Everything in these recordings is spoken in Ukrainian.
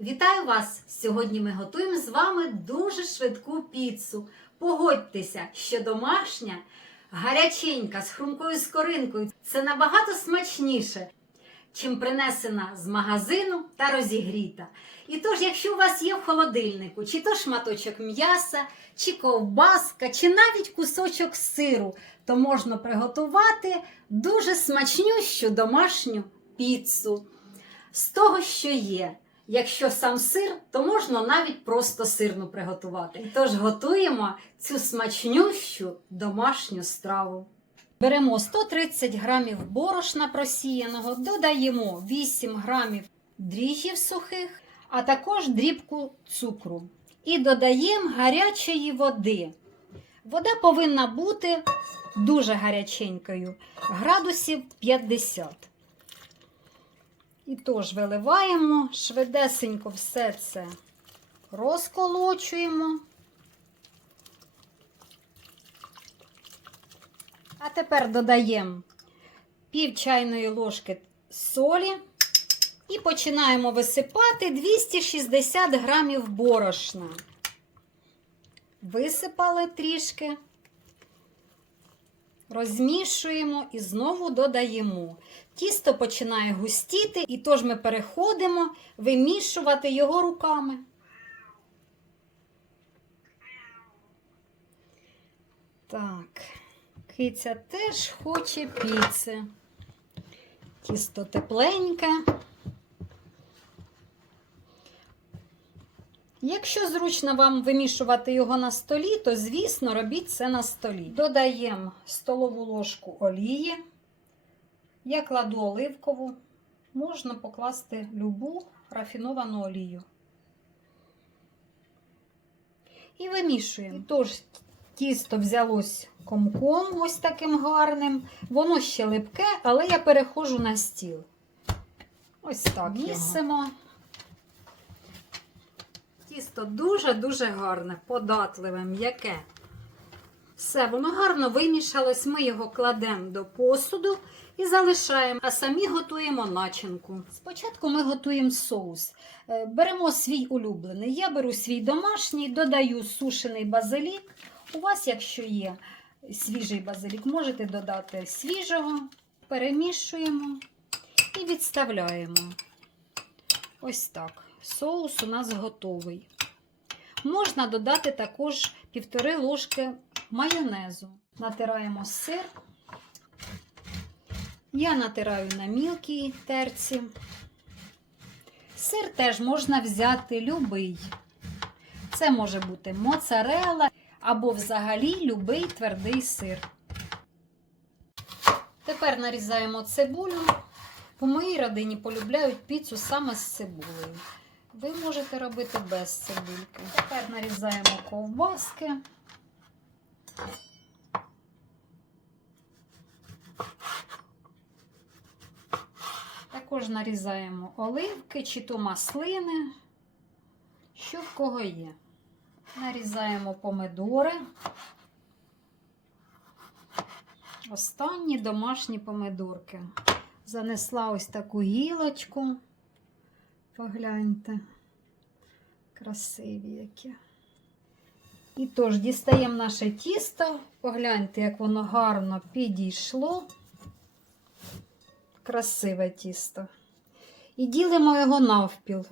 Вітаю вас! Сьогодні ми готуємо з вами дуже швидку піцу. Погодьтеся, що домашня, гаряченька, з хрумкою скоринкою це набагато смачніше, чим принесена з магазину та розігріта. І тож, якщо у вас є в холодильнику, чи то шматочок м'яса, чи ковбаска, чи навіть кусочок сиру, то можна приготувати дуже смачнющу домашню піцу. З того, що є. Якщо сам сир, то можна навіть просто сирну приготувати. Тож готуємо цю смачнющу домашню страву. Беремо 130 грамів борошна просіяного, додаємо 8 грамів дріжджів сухих, а також дрібку цукру. І додаємо гарячої води. Вода повинна бути дуже гаряченькою, градусів 50. І тож виливаємо, швидесенько все це розколочуємо. А тепер додаємо пів чайної ложки солі і починаємо висипати 260 грамів борошна. Висипали трішки, розмішуємо і знову додаємо. Тісто починає густіти, і тож ми переходимо вимішувати його руками. Так, киця теж хоче піци. Тісто тепленьке. Якщо зручно вам вимішувати його на столі, то, звісно, робіть це на столі. Додаємо столову ложку олії. Я кладу оливкову, можна покласти любу рафіновану олію. І вимішуємо. Тож тісто взялось комком, ось таким гарним. Воно ще липке, але я переходжу на стіл. Ось так місимо. Тісто дуже-дуже гарне, податливе, м'яке. Все, воно гарно вимішалось, ми його кладемо до посуду і залишаємо, а самі готуємо начинку. Спочатку ми готуємо соус. Е, Беремо свій улюблений. Я беру свій домашній, додаю сушений базилік. У вас, якщо є свіжий базилік, можете додати свіжого, перемішуємо і відставляємо. Ось так. Соус у нас готовий. Можна додати також півтори ложки майонезу. Натираємо сир. Я натираю на мілкій терці. Сир теж можна взяти любий. Це може бути моцарелла або взагалі любий твердий сир. Тепер нарізаємо цибулю. По моїй родині полюбляють піцу саме з цибулею. Ви можете робити без цибульки. Тепер нарізаємо ковбаски. Також нарізаємо оливки чи то маслини, що в кого є. Нарізаємо помидори. Останні домашні помидорки. Занесла ось таку гілочку. Погляньте, красиві які. І тож дістаємо наше тісто. Погляньте, як воно гарно підійшло. Красиве тісто. І ділимо його навпіл.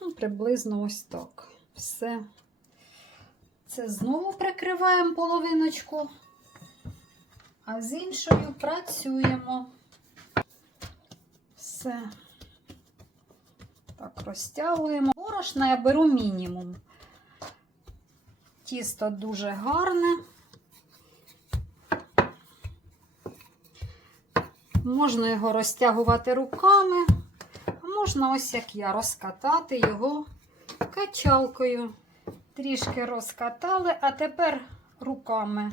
Ну, приблизно ось так. Все. Це знову прикриваємо половиночку, а з іншою працюємо. Все. Так, розтягуємо. Борошна я беру мінімум. Тісто дуже гарне. Можна його розтягувати руками, а можна, ось як я, розкатати його качалкою. Трішки розкатали, а тепер руками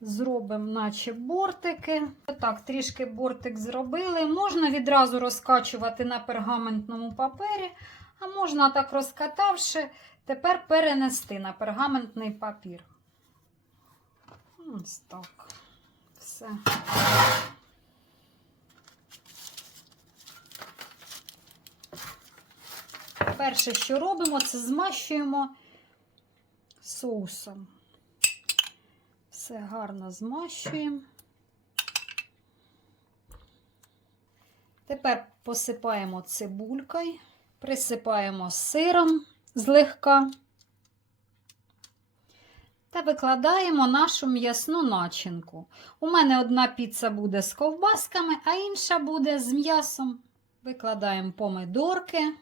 зробимо, наче бортики. Отак, трішки бортик зробили. Можна відразу розкачувати на пергаментному папері, а можна так розкатавши, тепер перенести на пергаментний папір. Ось так. Все. Перше, що робимо, це змащуємо соусом. Все гарно змащуємо. Тепер посипаємо цибулькою, присипаємо сиром злегка та викладаємо нашу м'ясну начинку. У мене одна піца буде з ковбасками, а інша буде з м'ясом. Викладаємо помидорки,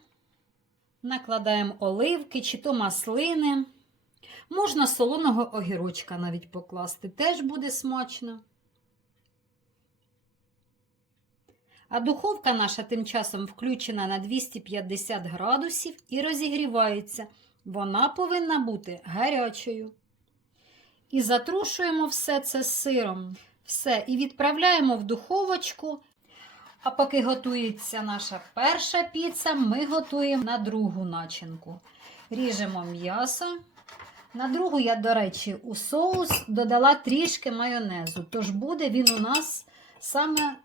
накладаємо оливки чи то маслини. Можна солоного огірочка навіть покласти, теж буде смачно. А духовка наша тим часом включена на 250 градусів і розігрівається. Вона повинна бути гарячою. І затрушуємо все це сиром. Все, і відправляємо в духовочку. А поки готується наша перша піца, ми готуємо на другу начинку. Ріжемо м'ясо. На другу я, до речі, у соус додала трішки майонезу, тож буде він у нас саме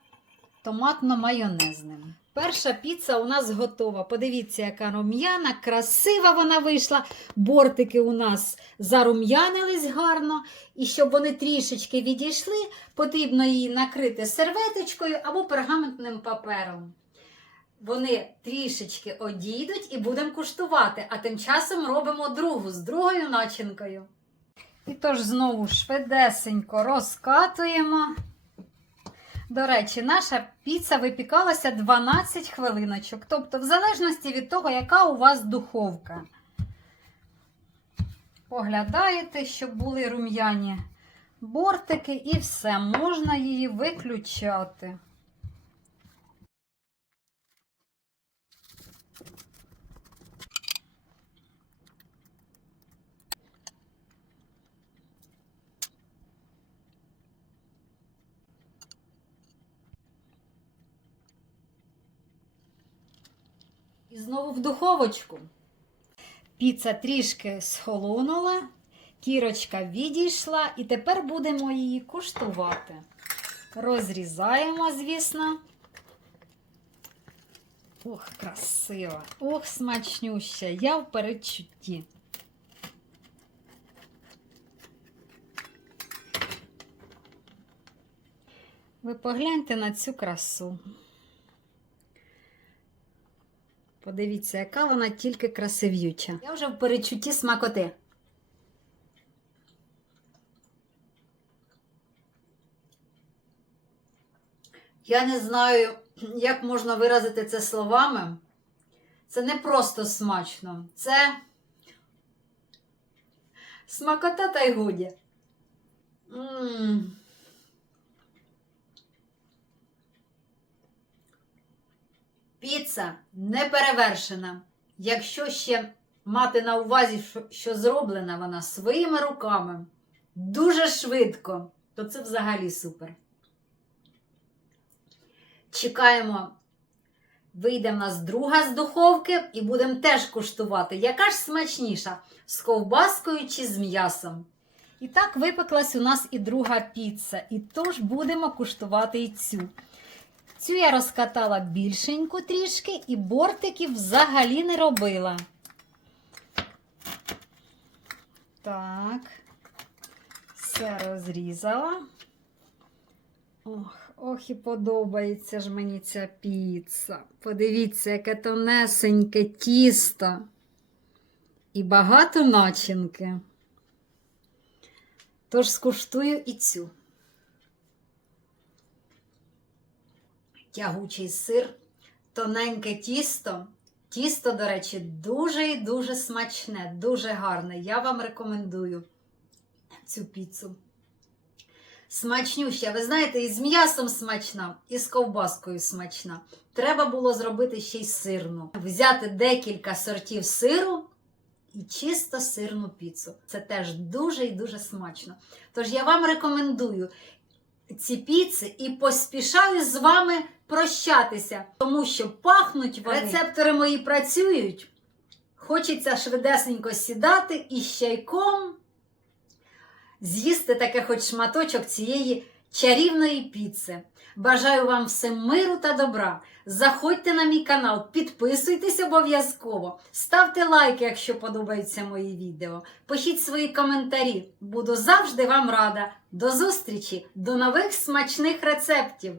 томатно-майонезним. Перша піца у нас готова. Подивіться, яка рум'яна, красива вона вийшла. Бортики у нас зарум'янились гарно. І щоб вони трішечки відійшли, потрібно її накрити серветочкою або пергаментним папером. Вони трішечки одійдуть і будемо куштувати, а тим часом робимо другу з другою начинкою. І тож знову швидесенько розкатуємо. До речі, наша піца випікалася 12 хвилиночок, тобто, в залежності від того, яка у вас духовка. Поглядаєте, щоб були рум'яні бортики, і все, можна її виключати. Знову в духовочку. Піца трішки схолонула, кірочка відійшла, і тепер будемо її куштувати. Розрізаємо, звісно. Ох, красива! Ох, смачнюща! Я в передчутті. Ви погляньте на цю красу. Подивіться, яка вона тільки красивюча. Я вже в перечутті смакоти. Я не знаю, як можна виразити це словами. Це не просто смачно, це смакота та й годі. Піца не перевершена. Якщо ще мати на увазі, що, зроблена вона своїми руками дуже швидко, то це взагалі супер. Чекаємо, вийде в нас друга з духовки і будемо теж куштувати, яка ж смачніша з ковбаскою чи з м'ясом. І так випеклась у нас і друга піца. І тож будемо куштувати і цю. Цю я розкатала більшеньку трішки і бортиків взагалі не робила. Так, все розрізала. Ох, ох, і подобається ж мені ця піца. Подивіться, яке тонесеньке тісто. І багато начинки. Тож скуштую і цю. Тягучий сир, тоненьке тісто. Тісто, до речі, дуже і дуже смачне, дуже гарне. Я вам рекомендую цю піцу. Смачнюща, ви знаєте, і з м'ясом смачна, і з ковбаскою смачна. Треба було зробити ще й сирну. Взяти декілька сортів сиру і чисто сирну піцу. Це теж дуже і дуже смачно. Тож я вам рекомендую ці піци і поспішаю з вами прощатися, тому що пахнуть вони. Рецептори мої працюють. Хочеться швидесенько сідати і з чайком з'їсти таке хоч шматочок цієї чарівної піци. Бажаю вам всім миру та добра. Заходьте на мій канал, підписуйтесь обов'язково, ставте лайки, якщо подобаються мої відео. Пишіть свої коментарі. Буду завжди вам рада. До зустрічі, до нових смачних рецептів!